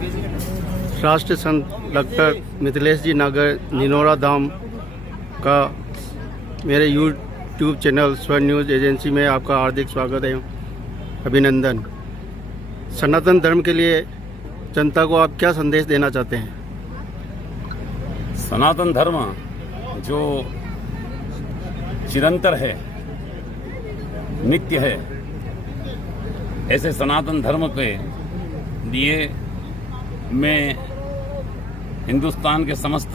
राष्ट्र संत डॉक्टर मिथिलेश जी नागर निनोरा धाम का मेरे यूट्यूब चैनल स्वर्ण न्यूज़ एजेंसी में आपका हार्दिक स्वागत है, अभिनंदन। सनातन धर्म के लिए जनता को आप क्या संदेश देना चाहते हैं? सनातन धर्म जो चिरंतर है, नित्य है, ऐसे सनातन धर्म के लिए मैं हिंदुस्तान के समस्त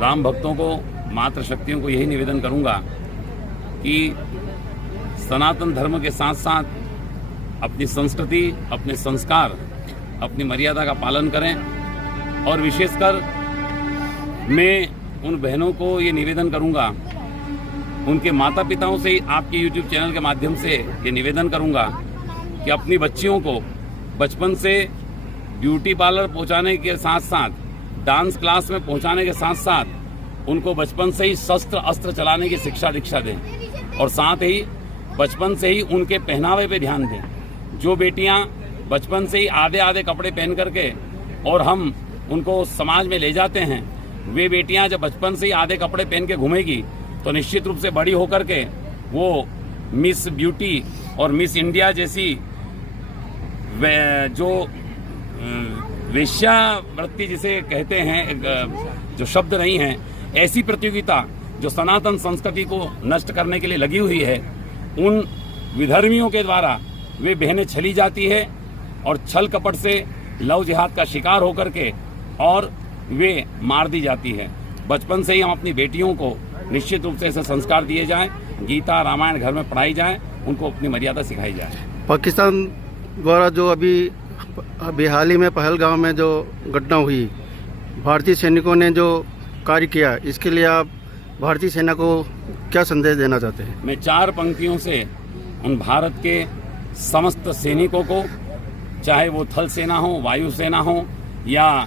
राम भक्तों को, मातृशक्तियों को यही निवेदन करूंगा कि सनातन धर्म के साथ साथ अपनी संस्कृति, अपने संस्कार, अपनी मर्यादा का पालन करें। और विशेषकर मैं उन बहनों को ये निवेदन करूंगा, उनके माता पिताओं से आपके YouTube चैनल के माध्यम से ये निवेदन करूंगा कि अपनी बच्चियों को बचपन से ब्यूटी पार्लर पहुंचाने के साथ साथ, डांस क्लास में पहुंचाने के साथ साथ उनको बचपन से ही शस्त्र अस्त्र चलाने की शिक्षा दीक्षा दें और साथ ही बचपन से ही उनके पहनावे पे ध्यान दें। जो बेटियां बचपन से ही आधे आधे कपड़े पहन करके और हम उनको समाज में ले जाते हैं, वे बेटियां जब बचपन से ही आधे कपड़े पहन के घूमेगी तो निश्चित रूप से बड़ी होकर के वो मिस ब्यूटी और मिस इंडिया जैसी जो वेश्यावृत्ति जिसे कहते हैं, जो शब्द नहीं है, ऐसी प्रतियोगिता जो सनातन संस्कृति को नष्ट करने के लिए लगी हुई है, उन विधर्मियों के द्वारा वे बहनें छली जाती है और छल कपट से लव जिहाद का शिकार होकर के और वे मार दी जाती है। बचपन से ही हम अपनी बेटियों को निश्चित रूप से ऐसे संस्कार दिए जाएं, गीता रामायण घर में पढ़ाई जाए, उनको अपनी मर्यादा सिखाई जाए। पाकिस्तान द्वारा जो अभी हाल ही में पहलगाम में जो घटना हुई, भारतीय सैनिकों ने जो कार्य किया, इसके लिए आप भारतीय सेना को क्या संदेश देना चाहते हैं? मैं 4 पंक्तियों से उन भारत के समस्त सैनिकों को, चाहे वो थल सेना हो, वायु सेना हो या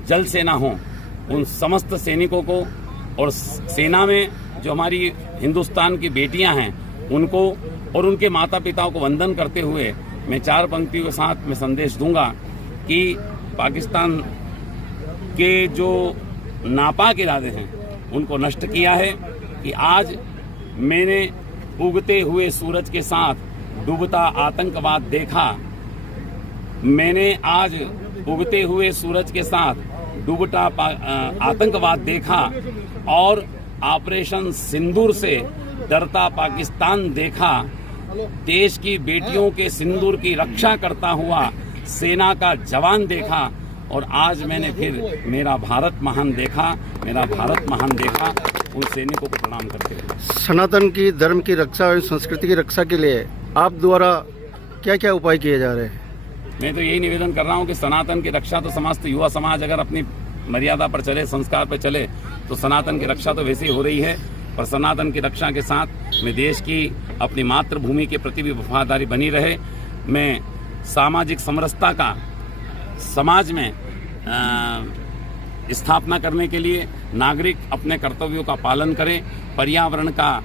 जल सेना हो, उन समस्त सैनिकों को और सेना में जो हमारी हिंदुस्तान की बेटियां हैं उनको और उनके माता पिताओं को वंदन करते हुए मैं 4 पंक्तियों के साथ में संदेश दूंगा कि पाकिस्तान के जो नापाक इरादे हैं उनको नष्ट किया है। कि आज मैंने उगते हुए सूरज के साथ डूबता आतंकवाद देखा, मैंने आज उगते हुए सूरज के साथ डूबता आतंकवाद देखा और ऑपरेशन सिंदूर से डरता पाकिस्तान देखा। देश की बेटियों के सिंदूर की रक्षा करता हुआ सेना का जवान देखा और आज मैंने फिर मेरा भारत महान देखा, मेरा भारत महान देखा। उन सैनिकों को प्रणाम करते हैं। सनातन की धर्म की रक्षा और संस्कृति की रक्षा के लिए आप द्वारा क्या क्या उपाय किए जा रहे हैं? मैं तो यही निवेदन कर रहा हूँ कि सनातन की रक्षा तो समस्त युवा समाज अगर अपनी मर्यादा पर चले, संस्कार पर चले, तो सनातन की रक्षा तो वैसे ही हो रही है। पर सनातन की रक्षा के साथ में देश की, अपनी मातृभूमि के प्रति भी वफादारी बनी रहे। मैं सामाजिक समरसता का समाज में स्थापना करने के लिए नागरिक अपने कर्तव्यों का पालन करें, पर्यावरण का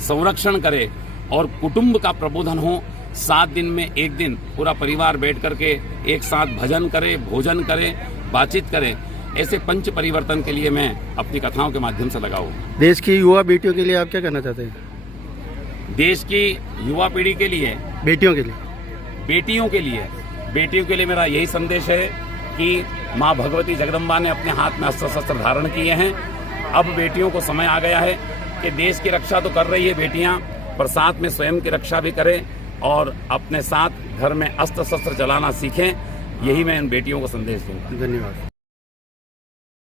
संरक्षण करें और कुटुंब का प्रबोधन हो। 7 दिन में 1 दिन पूरा परिवार बैठ करके एक साथ भजन करे, भोजन करे, बातचीत करें। ऐसे पंच परिवर्तन के लिए मैं अपनी कथाओं के माध्यम से लगा हूँ। देश की युवा बेटियों के लिए आप क्या कहना चाहते हैं? देश की युवा पीढ़ी के लिए, बेटियों के लिए मेरा यही संदेश है कि माँ भगवती जगदम्बा ने अपने हाथ में अस्त्र शस्त्र धारण किए हैं। अब बेटियों को समय आ गया है कि देश की रक्षा तो कर रही है बेटियां, पर साथ में स्वयं की रक्षा भी करें और अपने साथ घर में अस्त्र शस्त्र चलाना सीखें। यही मैं इन बेटियों को संदेश दूंगा। धन्यवाद।